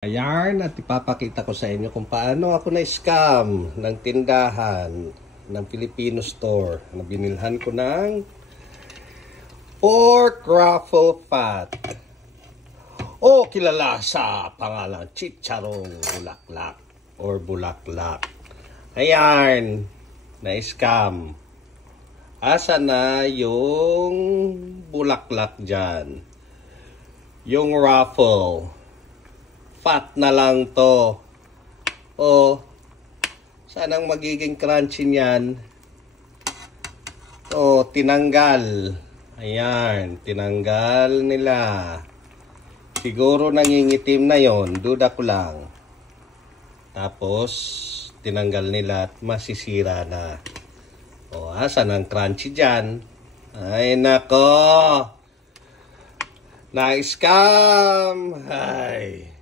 Ayan, at ipapakita ko sa inyo kung paano ako na-scam ng tindahan ng Filipino store na binilhan ko ng pork ruffle fat o kilala sa pangalan chicharong bulaklak or bulaklak. Ayan, na-scam. Asa na yung bulaklak dyan? Yung ruffle fat na lang to. O, sanang magiging crunchy niyan. O, tinanggal. Ayan, tinanggal nila. Siguro nangingitim na yon, duda ko lang. Tapos, tinanggal nila at masisira na. O, asan ang crunchy dyan? Ay, nako! Na-scam! Ay!